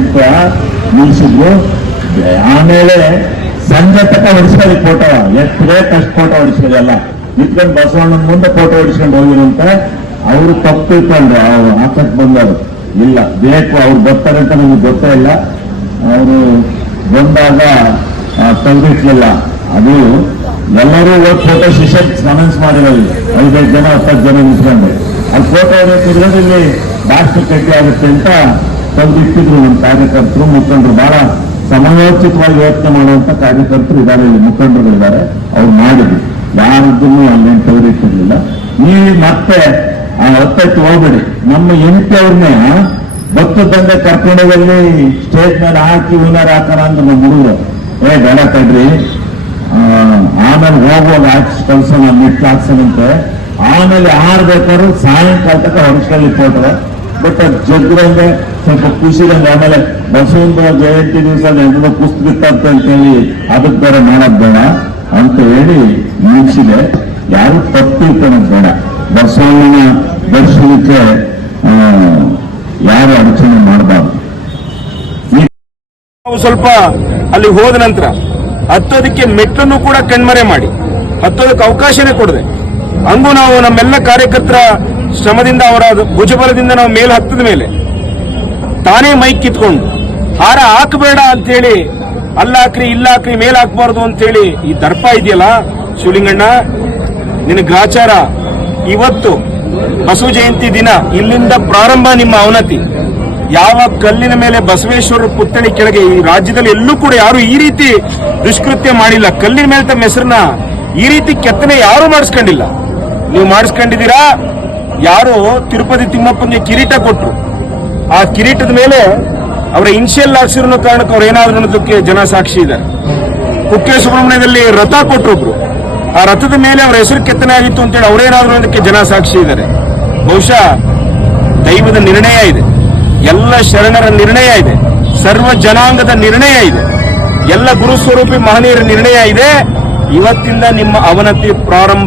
ಅಂತ ನಿಲ್ಸಿದ್ರು. ಆಮೇಲೆ ಸಂಜೆ ತನಕ ಹೊಡಿಸ್ಕೊಳ್ಳಿ ಫೋಟೋ, ಎಷ್ಟು ಬೇಕು ಅಷ್ಟು ಫೋಟೋ ಹೊಡಿಸ್ಕೊಳ್ಳಿ. ಎಲ್ಲ ನಿಂತ್ಕೊಂಡು ಬಸವಣ್ಣನ ಮುಂದೆ ಫೋಟೋ ಹೊಡಿಸ್ಕೊಂಡು ಹೋಗಿರಂತೆ. ಅವರು ತಪ್ಪು ತಿಳ್ಕೊಂಡ್ರು, ಅವ್ರು ಹಾಕಕ್ ಬಂದವರು. ಇಲ್ಲ, ಬೇಕು ಅವ್ರು ಬರ್ತಾರೆ ಅಂತ ನಮ್ಗೆ ಗೊತ್ತೇ ಇಲ್ಲ. ಅವರು ಬಂದಾಗ ತೆಗೆದಿಟ್ಲಿಲ್ಲ. ಅದು ಎಲ್ಲರೂ ಹೋಗಿ ಫೋಟೋ ಸೆಷನ್ ಅನೌನ್ಸ್ ಮಾಡಿರೋದು, 5-5 ಜನ 10 ಜನ ನಿಂತ್ಕೊಂಡು. ಅಲ್ಲಿ ಫೋಟೋ ತಿರ್ಗೋದು ಇಲ್ಲಿ ಬಾಸ್ಟ್ ಕಟ್ಟಿ ಆಗುತ್ತೆ ಅಂತ ತೆಗೆದಿಟ್ಟಿದ್ರು. ನಮ್ಮ ಕಾರ್ಯಕರ್ತರು ಮುಖಂಡರು ಬಹಳ ಸಮಯೋಚಿತವಾಗಿ ಯೋಚನೆ ಮಾಡುವಂತ ಕಾರ್ಯಕರ್ತರು ಇದ್ದಾರೆ, ಇಲ್ಲಿ ಮುಖಂಡರುಗಳಿದ್ದಾರೆ. ಅವ್ರು ಮಾಡಿದ್ರು, ಯಾರದ್ದನ್ನು ಅಲ್ಲೇನು ತೆಗೆದಿಟ್ಟಿರ್ಲಿಲ್ಲ. ನೀವು ಮತ್ತೆ ಹೊತ್ತೈತಿ ಹೋಗ್ಬೇಡಿ. ನಮ್ಮ ಎಂಟಿ ಅವ್ರನ್ನೇ ಭಕ್ತದಂಗೆ ಕರ್ಕೊಂಡೋಗಲ್ಲಿ ಸ್ಟೇಜ್ ಮೇಲೆ ಹಾಕಿ ಹೂನಾರ ಹಾಕೋಣ ಅಂತ ನಮ್ಮ ಹುಡುಗರು ಬೇಡ ತಡ್ರಿ, ಆಮೇಲೆ ಹೋಗುವಾಗ ಹಾಕಿ ಕಳ್ಸೋಣ, ಮೆಟ್ಲು ಹಾಕ್ಸೋಣಂತೆ. ಆಮೇಲೆ ಯಾರು ಬೇಕಾದ್ರೂ ಸಾಯಂಕಾಲ ತನಕ ಹೊರಸ್ಕೊಳ್ಳಿ ಫೋಟೋ. ಬಟ್ ಅದು ಜಗ್ರಂಗೆ ಸ್ವಲ್ಪ ಖುಷಿದಂಗೆ. ಆಮೇಲೆ ಬಸವನ ಜಯಂತಿ ದಿವಸ ಎಂಟು ಪುಸ್ತಕ ಅಂತೇಳಿ ಅದಕ್ಕೆ ಬೇರೆ ಮಾಡೋದು ಬೇಡ ಅಂತ ಹೇಳಿ ನಿಲ್ಸಿದೆ. ಯಾರು ತಪ್ಪು ತಿಳ್ಕೊಳೋದು ಬೇಡ. ಬಸವಣ್ಣನ ದರ್ಶನಕ್ಕೆ ಯಾರು ಅಡಚಣೆ ಮಾಡಬಾರ್ದು. ಸ್ವಲ್ಪ ಅಲ್ಲಿ ಹೋದ ನಂತರ ಹತ್ತೋದಕ್ಕೆ ಮೆಟ್ಲನ್ನು ಕೂಡ ಕಣ್ಮರೆ ಮಾಡಿ ಹತ್ತೋದಕ್ಕೆ ಅವಕಾಶನೇ ಕೊಡದೆ, ಹಂಗೂ ನಾವು ನಮ್ಮೆಲ್ಲ ಕಾರ್ಯಕರ್ತರ ಶ್ರಮದಿಂದ ಅವರ ಭುಜಬಲದಿಂದ ನಾವು ಮೇಲೆ ಹತ್ತದ ಮೇಲೆ ತಾನೇ ಮೈಕ್ ಕಿತ್ಕೊಂಡು ಹಾರ ಹಾಕಬೇಡ ಅಂತೇಳಿ, ಅಲ್ಲಾಕ್ರಿ ಇಲ್ಲಾಕ್ರಿ ಮೇಲ್ ಹಾಕ್ಬಾರ್ದು ಅಂತೇಳಿ ಈ ದರ್ಪ ಇದೆಯಲ್ಲ ಶಿವಲಿಂಗಣ್ಣ, ನಿನ್ನ ಗ್ರಾಚಾರ. ಇವತ್ತು ಬಸವ ಜಯಂತಿ ದಿನ ಇಲ್ಲಿಂದ ಪ್ರಾರಂಭ ನಿಮ್ಮ ಅವನತಿ. ಯಾವ ಕಲ್ಲಿನ ಮೇಲೆ ಬಸವೇಶ್ವರ ಪುತ್ಥಳಿ ಕೆಳಗೆ ಈ ರಾಜ್ಯದಲ್ಲಿ ಎಲ್ಲೂ ಕೂಡ ಯಾರು ಈ ರೀತಿ ದುಷ್ಕೃತ್ಯ ಮಾಡಿಲ್ಲ. ಕಲ್ಲಿನ ಮೇಲೆ ತಮ್ಮ ಹೆಸರನ್ನ ಈ ರೀತಿ ಕೆತ್ತನೆ ಯಾರು ಮಾಡಿಸ್ಕೊಂಡಿಲ್ಲ. ನೀವು ಮಾಡಿಸ್ಕೊಂಡಿದ್ದೀರಾ. ಯಾರು ತಿರುಪತಿ ತಿಮ್ಮಪ್ಪನಿಗೆ ಕಿರೀಟ ಕೊಟ್ರು, ಆ ಕಿರೀಟದ ಮೇಲೆ ಅವರ ಇನ್ಷಿಯಲ್ ಹಾಕ್ಸಿರೋ ಕಾರಣಕ್ಕೆ ಅವ್ರು ಏನಾದ್ರು ಅನ್ನೋದಕ್ಕೆ ಜನ ಸಾಕ್ಷಿ ಇದ್ದಾರೆ. ಕುಕ್ಕೆ ಸುಬ್ರಹ್ಮಣ್ಯದಲ್ಲಿ ರಥ ಕೊಟ್ಟರೊಬ್ರು, ಆ ರಥದ ಮೇಲೆ ಅವರ ಹೆಸರು ಕೆತ್ತನೆ ಆಗಿತ್ತು ಅಂತೇಳಿ ಅವರೇನಾದ್ರು ಅನ್ನೋದಕ್ಕೆ ಜನ ಸಾಕ್ಷಿ ಇದ್ದಾರೆ. ಬಹುಶಃ ದೈವದ ನಿರ್ಣಯ ಇದೆ, ಎಲ್ಲ ಶರಣರ ನಿರ್ಣಯ ಇದೆ, ಸರ್ವ ಜನಾಂಗದ ನಿರ್ಣಯ ಇದೆ, ಎಲ್ಲ ಗುರುಸ್ವರೂಪಿ ಮಹನೀಯರ ನಿರ್ಣಯ ಇದೆ. ಇವತ್ತಿಂದ ನಿಮ್ಮ ಅವನತಿ ಪ್ರಾರಂಭ.